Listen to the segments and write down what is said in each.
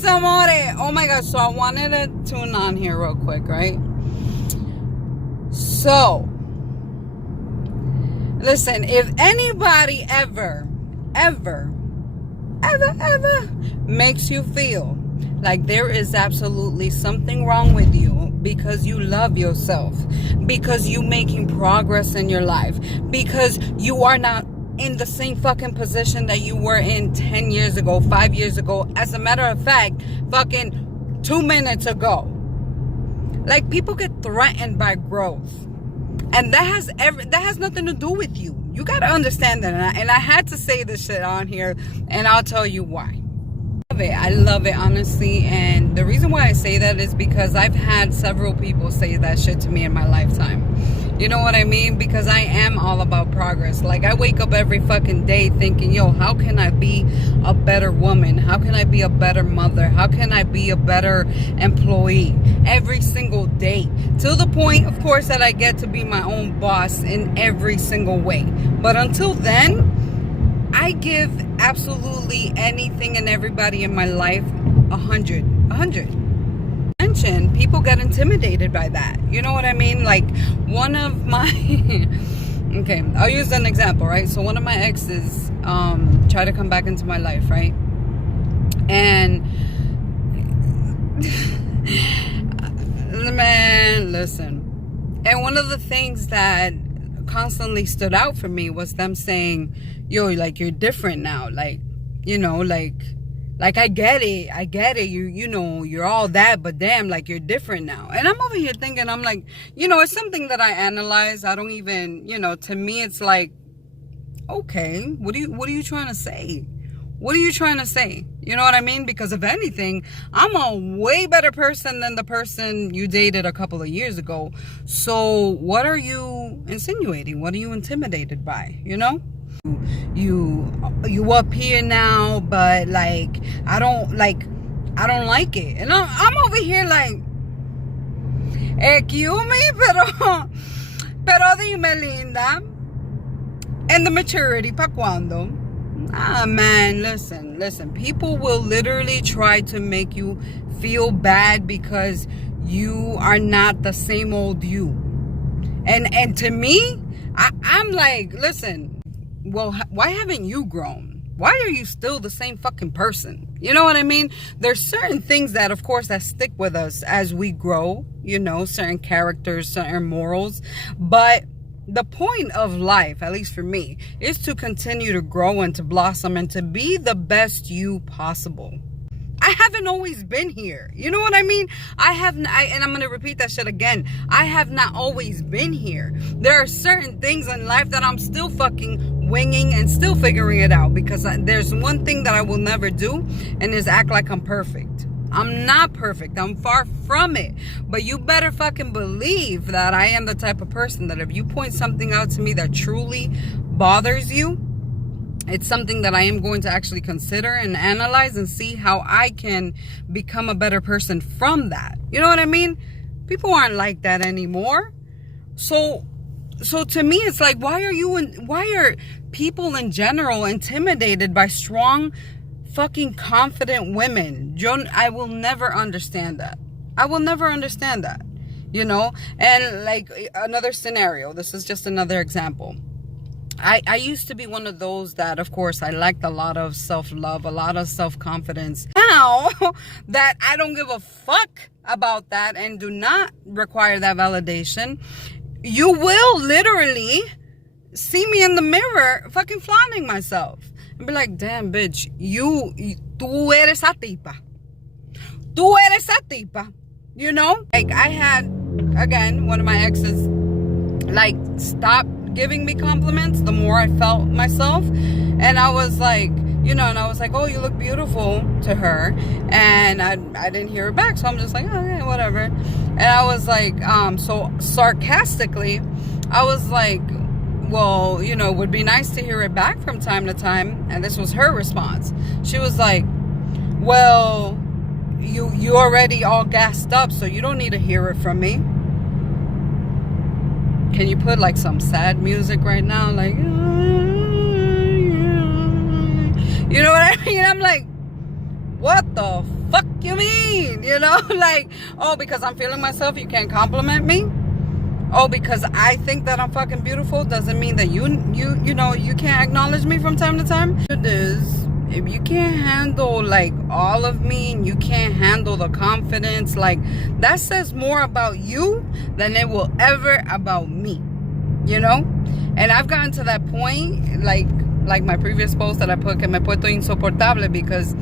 mis amores. Oh my gosh, so I wanted to tune on here real quick, right? So, listen, if anybody ever makes you feel like there is absolutely something wrong with you because you love yourself, because you making progress in your life, because you are not in the same fucking position that you were in 10 years ago, 5 years ago, as a matter of fact, fucking 2 minutes ago. Like, people get threatened by growth, and that has nothing to do with you. You got to understand that. And I had to say this shit on here, and I'll tell you why. I love it, honestly. And the reason why I say that is because I've had several people say that shit to me in my lifetime. You know what I mean? Because I am all about progress. Like, I wake up every fucking day thinking, yo, how can I be a better woman? How can I be a better mother? How can I be a better employee? Every single day. To the point, of course, that I get to be my own boss in every single way. But until then, I give absolutely anything and everybody in my life 100. Mention, people get intimidated by that. You know what I mean? Like, one of my okay, I'll use an example, right? So one of my exes tried to come back into my life, right? And man, listen. And one of the things that constantly stood out for me was them saying, yo, like, you're different now, like, you know, like I get it, you know, you're all that, but damn, like, you're different now. And I'm over here thinking, I'm like, you know, it's something that I analyze. I don't even, you know, to me it's like, okay, what are you trying to say? What are you trying to say? You know what I mean? Because if anything, I'm a way better person than the person you dated a couple of years ago. So what are you insinuating? What are you intimidated by? You know? You up here now, but like, I don't like it. And I'm over here like, excuse me, pero dime, linda. And the maturity, pa' cuando? Ah, man, listen. People will literally try to make you feel bad because you are not the same old you. And to me, I'm like, listen, well, why haven't you grown? Why are you still the same fucking person? You know what I mean? There's certain things that, of course, that stick with us as we grow, you know, certain characters, certain morals. But the point of life, at least for me, is to continue to grow and to blossom and to be the best you possible. I haven't always been here. You know what I mean? And I'm going to repeat that shit again. I have not always been here. There are certain things in life that I'm still fucking winging and still figuring it out, because there's one thing that I will never do, and is act like I'm perfect. I'm not perfect. I'm far from it. But you better fucking believe that I am the type of person that if you point something out to me that truly bothers you, it's something that I am going to actually consider and analyze and see how I can become a better person from that. You know what I mean? People aren't like that anymore. So to me, it's like, why are people in general intimidated by strong, fucking confident women? I will never understand that. You know? And like, another scenario, this is just another example. I used to be one of those that, of course, I liked a lot of self-love, a lot of self-confidence. Now that I don't give a fuck about that and do not require that validation, you will literally see me in the mirror fucking flaunting myself and be like, damn, bitch, tú eres esa tipa. You know? Like, I had, again, one of my exes, like, stop giving me compliments the more I felt myself. And I was like, you know, and I was like, oh, you look beautiful, to her. And I didn't hear her back. So I'm just like, okay, whatever. And I was like, so sarcastically, I was like, well, you know, it would be nice to hear it back from time to time. And this was her response. She was like, well, you already all gassed up, so you don't need to hear it from me. Can you put like some sad music right now? Like, you know what I mean? I'm like, what the fuck you mean? You know, like, oh, because I'm feeling myself, you can't compliment me? Oh, because I think that I'm fucking beautiful doesn't mean that you know, you can't acknowledge me from time to time? It is. If you can't handle like all of me and you can't handle the confidence, like that says more about you than it will ever about me, you know? And I've gotten to that point, like my previous post that I put, que me puesto insoportable, because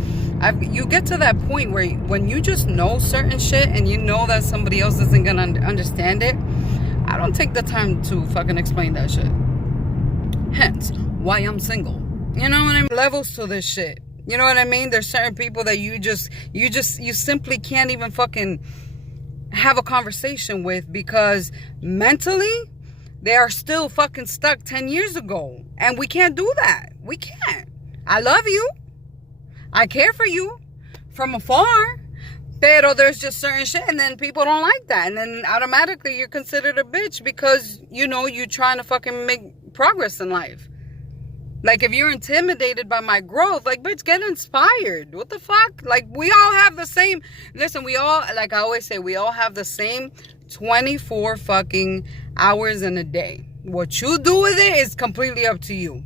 you get to that point where when you just know certain shit and you know that somebody else isn't gonna understand it, I don't take the time to fucking explain that shit. Hence, why I'm single. You know what I mean? Levels to this shit. You know what I mean? There's certain people that you simply can't even fucking have a conversation with because mentally, they are still fucking stuck 10 years ago. And we can't do that. We can't. I love you. I care for you from afar. Pero there's just certain shit, and then people don't like that. And then automatically you're considered a bitch because, you know, you're trying to fucking make progress in life. Like, if you're intimidated by my growth, like, bitch, get inspired. What the fuck? Like, we all have the same... Listen, we all, like I always say, we all have the same 24 fucking hours in a day. What you do with it is completely up to you.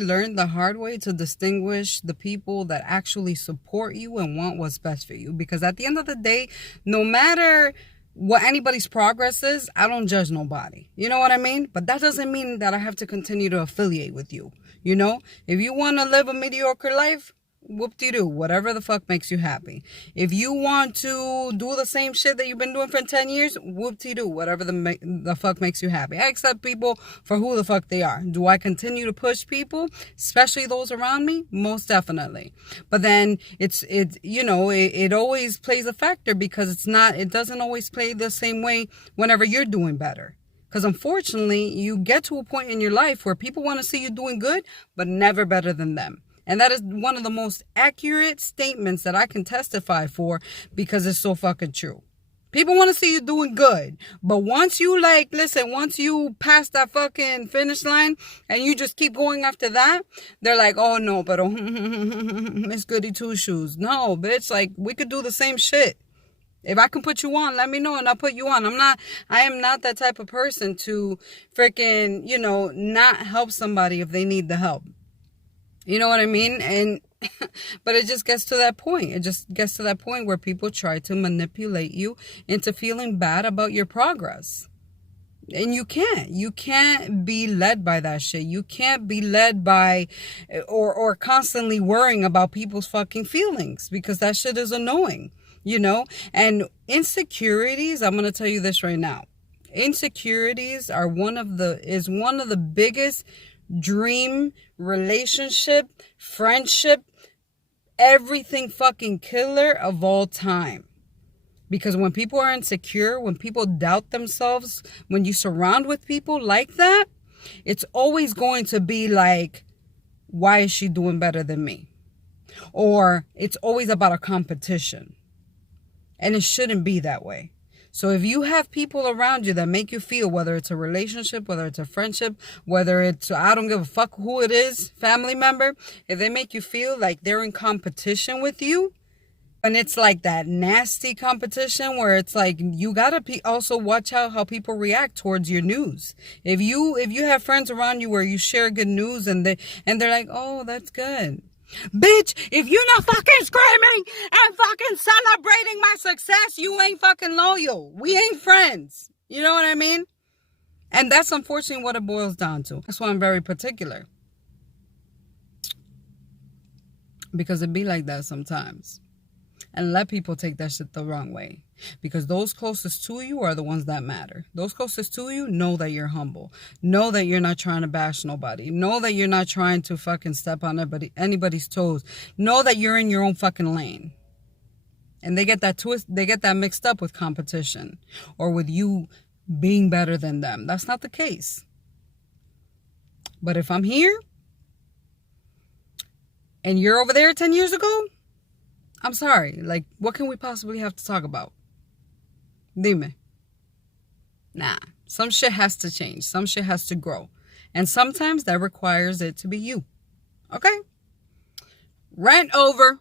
Learn the hard way to distinguish the people that actually support you and want what's best for you, because at the end of the day, no matter what anybody's progress is, I don't judge nobody, you know what I mean? But that doesn't mean that I have to continue to affiliate with you. You know, if you want to live a mediocre life, whoop-de-doo, whatever the fuck makes you happy. If you want to do the same shit that you've been doing for 10 years, whoop-de-doo, whatever the fuck makes you happy. I accept people for who the fuck they are. Do I continue to push people, especially those around me? Most definitely. But then it always plays a factor, because it doesn't always play the same way whenever you're doing better. Because unfortunately, you get to a point in your life where people want to see you doing good, but never better than them. And that is one of the most accurate statements that I can testify for, because it's so fucking true. People want to see you doing good. But once you once you pass that fucking finish line and you just keep going after that, they're like, oh no, but Miss Goody Two Shoes. No, bitch, like, we could do the same shit. If I can put you on, let me know and I'll put you on. I am not that type of person to freaking, not help somebody if they need the help. You know what I mean? And but it just gets to that point. It just gets to that point where people try to manipulate you into feeling bad about your progress. And you can't be led by that shit. You can't be led by or constantly worrying about people's fucking feelings, because that shit is annoying, And insecurities, I'm going to tell you this right now. Insecurities are one of the biggest dream, relationship, friendship, everything fucking killer of all time. Because when people are insecure, when people doubt themselves, when you surround with people like that, it's always going to be like, why is she doing better than me? Or it's always about a competition. And it shouldn't be that way. So if you have people around you that make you feel, whether it's a relationship, whether it's a friendship, whether it's, I don't give a fuck who it is, family member, if they make you feel like they're in competition with you, and it's like that nasty competition where it's like, you gotta also watch out how people react towards your news. If you have friends around you where you share good news and they're like, oh, that's good. Bitch, if you're not fucking screaming and fucking celebrating my success, you ain't fucking loyal. We ain't friends. You know what I mean? And that's unfortunately what it boils down to. That's why I'm very particular. Because it be like that sometimes. And let people take that shit the wrong way. Because those closest to you are the ones that matter. Those closest to you know that you're humble. Know that you're not trying to bash nobody. Know that you're not trying to fucking step on anybody's toes. Know that you're in your own fucking lane. And they get that mixed up with competition. Or with you being better than them. That's not the case. But if I'm here and you're over there 10 years ago, I'm sorry. Like, what can we possibly have to talk about? Dime. Nah. Some shit has to change. Some shit has to grow. And sometimes that requires it to be you. Okay? Rant over.